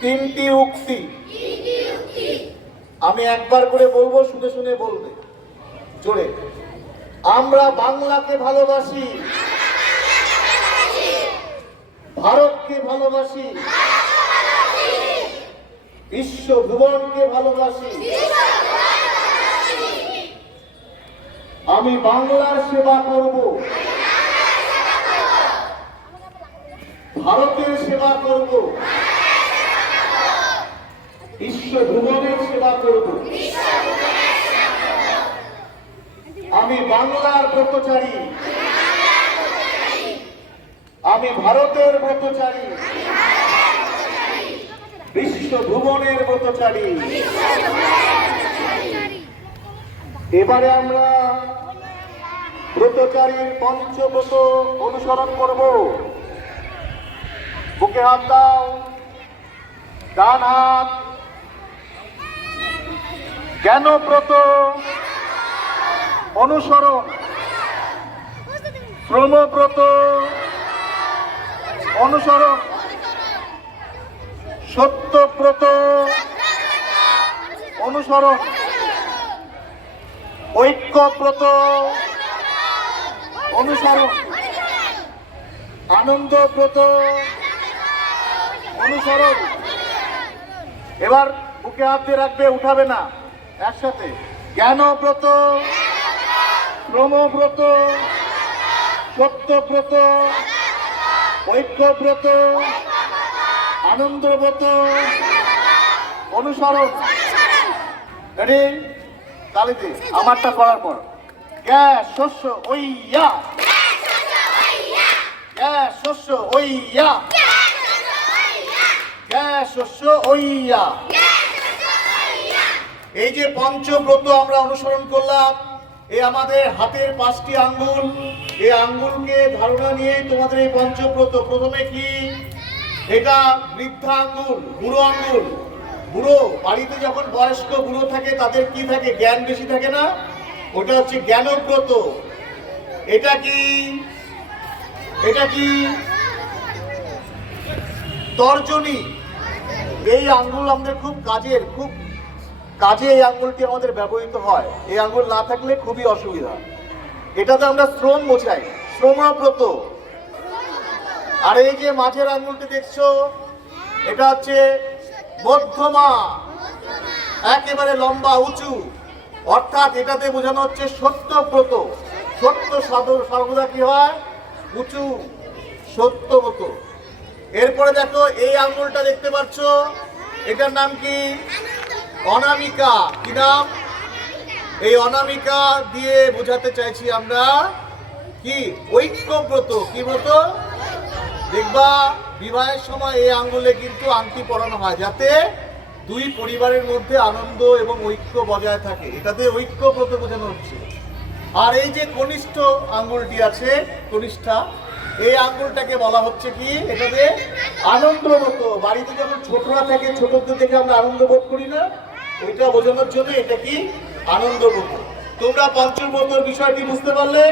তিনটি উক্তি। আমি একবার করে বলব শুনে শুনে বলবে। জোরে। আমরা বাংলাকে ভালোবাসি। ভারতকে ভালোবাসি। বিশ্ব ভুবনকে ভালোবাসি। আমি বাংলার সেবা করব। ভারতের সেবা করব। বিশ্ব ভুবনের সেবা করব। আমি বাংলার ব্রতচারী আমি ভারতের ব্রতচারী বিশ্ব ভুবনের ব্রতচারী এবারে আমরা ব্রতচারীর পঞ্চব্রত অনুসরণ করব। বুকে হাত দাও, ডান হাত। জ্ঞানব্রত অনুসরণ। শ্রমব্রত অনুসরণ। সত্যব্রত অনুসরণ। ঐক্যব্রত অনুসরণ। আনন্দব্রত অনুসরণ। এবার বুকে হাত দিয়ে রাখবে, উঠাবে না। একসাথে। জ্ঞানব্রত, শ্রমব্রত, সত্যব্রত, ঐক্যব্রত, আনন্দব্রত, অনুসরণ। রেডি তালিতে, আমারটা করার পর। গ্যাস, শস্য ওই ইয়া গ্যাস, শস্য ওই ইয়া গ্যাস, শস্য ওই ইয়া এই যে পঞ্চব্রত আমরা অনুসরণ করলাম এই আমাদের হাতের পাঁচটি আঙ্গুল। এই আঙ্গুলকে ধারণা নিয়ে তোমাদের এই পঞ্চব্রত। প্রথমে কি? এটা বৃদ্ধা আঙ্গুল, বুড়ো আঙ্গুল। বুড়ো, বাড়িতে যখন বয়স্ক বুড়ো থাকে, তাদের কি থাকে? জ্ঞান বেশি থাকে না? ওটা হচ্ছে জ্ঞানব্রত। এটা কি? এটা কি? তর্জনী। এই আঙ্গুল আমাদের খুব কাজের, খুব কাজে এই আঙ্গুলটি আমাদের ব্যবহৃত হয়। এই আঙ্গুল না থাকলে খুবই অসুবিধা। এটাতে আমরা শ্রম বোঝাই। শ্রমব্রত। আর এই যে মাঝের আঙ্গুলটি দেখছ, এটা হচ্ছে মধ্যমা। একেবারে লম্বা, উঁচু। অর্থাৎ এটাতে বোঝানো হচ্ছে সত্যব্রত। সত্য সাধু- সর্বদা কি হয়? উঁচু, সত্যব্রত। এরপরে দেখো, এই আঙ্গুলটা দেখতে পাচ্ছ, এটার নাম কি? অনামিকা, কি নাম? এই অনামিকা দিয়ে বোঝাতে চাইছি আমরা কি? ঐক্যব্রত, কি ব্রত? দেখবা, বিবাহের সময় এই আঙ্গুলে কিন্তু আংটি পরানো হয়, যাতে দুই পরিবারের মধ্যে আনন্দ এবং ঐক্য বজায় থাকে। এটাতে ঐক্যব্রত বোঝানো হচ্ছে। আর এই যে কনিষ্ঠ আঙ্গুলটি আছে, কনিষ্ঠা, এই আঙ্গুলটাকে বলা হচ্ছে কি? এটাতে আনন্দব্রত। বাড়িতে যখন ছোটরা থাকে, ছোটদের দেখে আমরা আনন্দ বোধ করি না? ওইটা বোঝানোর জন্য এটা কি আনন্দব্রত তোমরা পঞ্চব্রতর বিষয়টি বুঝতে পারলে?